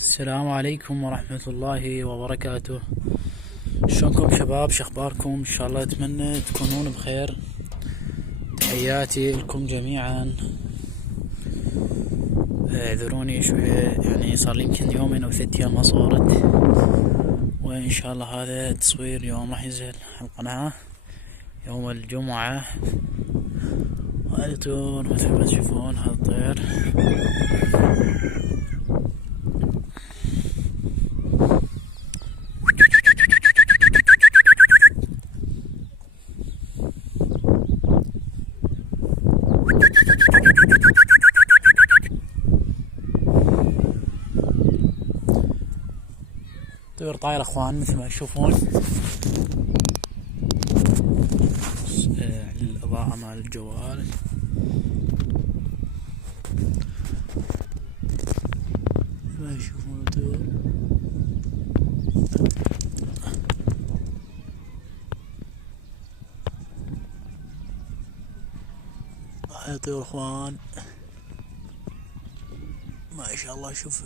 السلام عليكم ورحمة الله وبركاته. شلونكم شباب؟ شخباركم؟ ان شاء الله اتمنى تكونون بخير. تحياتي لكم جميعا. اعذروني شوية، يعني صار لي يمكن يومين او 3 ايام ما صورت، وان شاء الله هذا تصوير يوم راح ينزل القناة يوم الجمعة. هذا طيور مثل ما تشوفون، هذا الطير طيور طاير اخوان مثل ما تشوفون. الاضاءة مال الجوال ما يشوفون طيور. هاي طيور اخوان ما شاء الله. شوف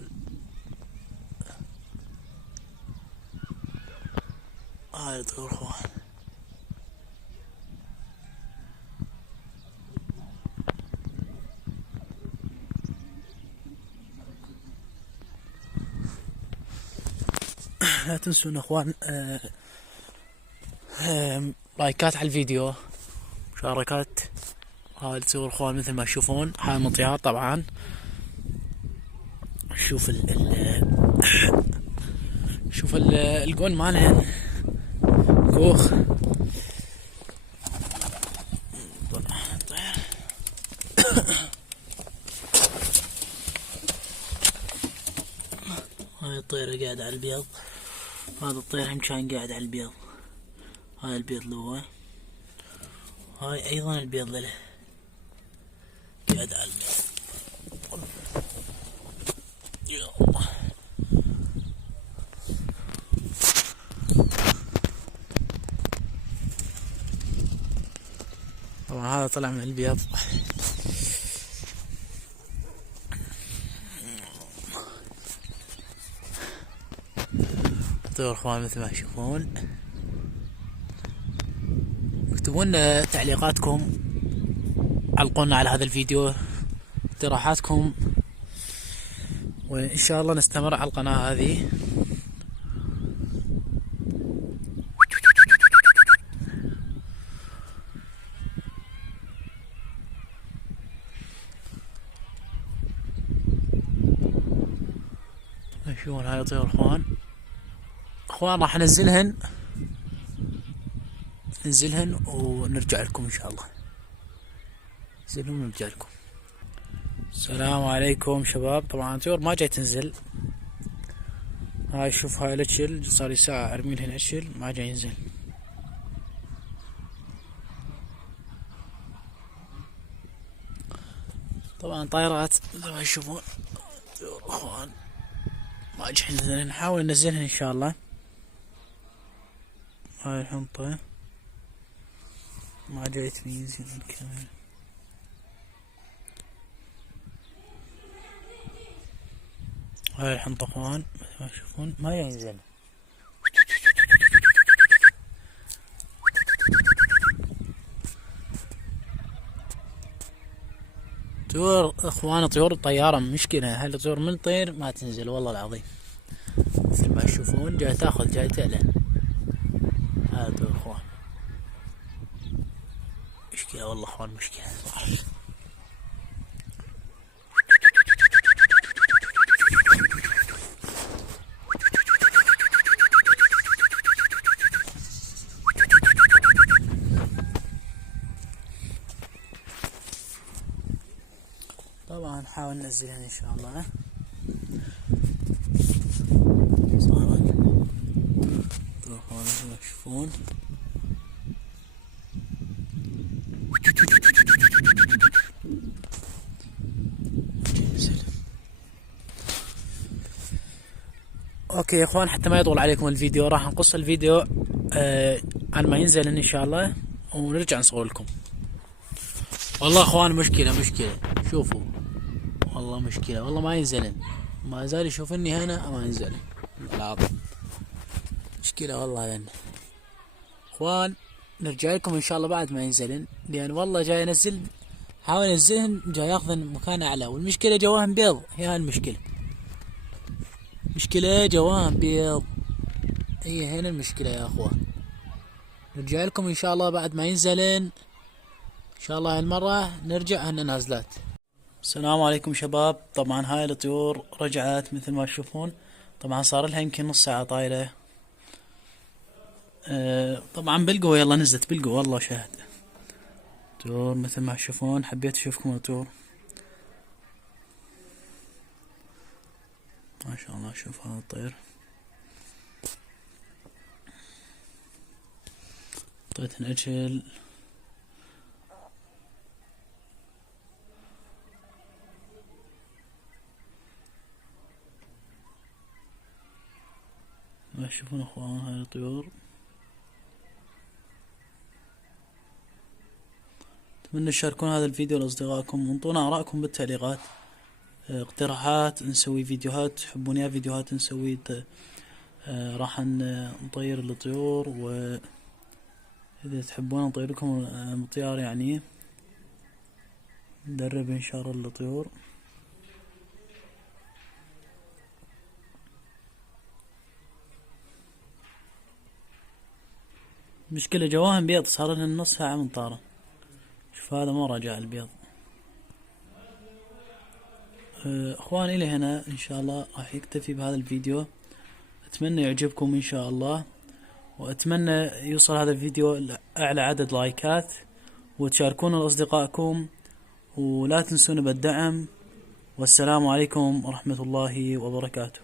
هاي طيور اخوان. لا تنسون اخوان لايكات على الفيديو، مشاركات. هاي تصور اخوان مثل ما تشوفون، هاي مطيار طبعا. شوف شوف الجون مالهن كوخ. هاي الطيرة قاعدة على البيض، هذا الطير هم كان قاعد على البيض. هاي البيض له، هاي ايضا البيض له قاعد على البيض. يلا طبعا هذا طلع من البيض. طيور اخوان مثل ما تشوفون. اكتبوا لنا تعليقاتكم، علقونا على هذا الفيديو اقتراحاتكم، وان شاء الله نستمر على القناة هذه. شوفون هاي طيور اخوان راح ننزلهن ونرجع لكم ان شاء الله. ننزلهم ونرجع لكم. السلام عليكم شباب. طبعا طيور ما جاي تنزل. هاي شوف، هاي الاشل صار لي ساعة ارمي لهن اشل ما جاي ينزل. طبعا طائرات مثل ما تشوفون. طيور اخوان ما جاي ينزل، نحاول ننزلهن ان شاء الله. هاي الحنطة ما جاي تميز الكاميرا. هاي الحنطة اخوان مثل ما تشوفون ما جاي ينزل. طيور اخوان، طيور طيارة مشكلة. هاي الطيور من طير ما تنزل والله العظيم. مثل ما تشوفون جاي تاخذ، جاي تعلن. هاي طيور اخوان مشكلة والله اخوان، مشكلة. طبعا نحاول ننزلها ان شاء الله. صارت طيور اخوان مثل ما تشوفون. اوكي يا اخوان، حتى ما يطول عليكم الفيديو راح نقص الفيديو على ما ينزل ان شاء الله، ونرجع نصور لكم. والله اخوان مشكلة، شوفوا والله مشكلة، والله ما ينزلن. ما زال يشوفني هنا ما ينزل العظم. مشكلة والله لنا اخوان. نرجع لكم ان شاء الله بعد ما ينزلن، لان والله جاي انزل، حاول انزلهن جاي ياخذن مكان اعلى، والمشكلة جواهن بيض، هي هاي المشكلة. مشكلة جواهن بيض، هي هنا المشكلة يا اخوان. نرجع لكم ان شاء الله بعد ما ينزلن ان شاء الله. هالمرة نرجع هن نازلات. السلام عليكم شباب. طبعا هاي الطيور رجعت مثل ما تشوفون. طبعا صار لها يمكن نص ساعة طايرة. طبعا بالقوة يلا نزلت بالقوة والله شاهد. طيور مثل ما تشوفون. حبيت اشوفكم الطيور ما شاء الله. شوف هذا الطير اعطيتهن اكل. ما تشوفون اخوان هاي الطيور. اتمنى تشاركون هذا الفيديو لاصدقائكم وانطونا ارائكم بالتعليقات. اقتراحات نسوي فيديوهات تحبون اياها، فيديوهات نسوي راح نطير الطيور، واذا تحبون نطير لكم مطيار يعني ندرب ان شاء الله الطيور. مشكلة جواهن بيض، صار لنا نص ساعة من طارة. شوف هذا ما رجع البيض. اخوان الى هنا ان شاء الله راح يكتفي بهذا الفيديو. اتمنى يعجبكم ان شاء الله، واتمنى يوصل هذا الفيديو لاعلى عدد لايكات، وتشاركونه لاصدقائكم، ولا تنسون بالدعم. والسلام عليكم ورحمة الله وبركاته.